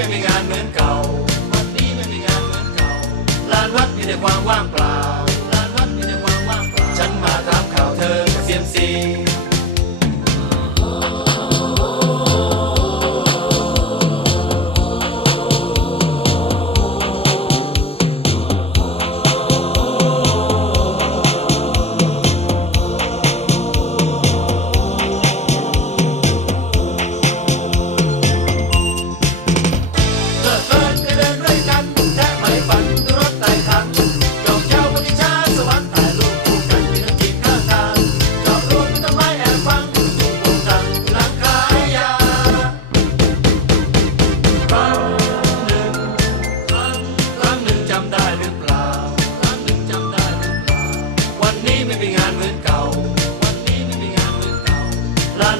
ไม่มีงานเหมือนเก่า วันนี้ไม่มีงานเหมือนเก่า ลานวัดมีแต่ความว่างเปล่า ลานวัดมีแต่ความว่างเปล่า ฉันมาถามข่าวเธอเสียมซี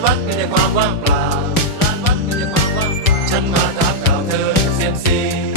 วัดก็แต่ความว่างเปล่าลานวัดก็แต่ความว่างเปล่าฉันมาถามข่าวเธอเสียมซี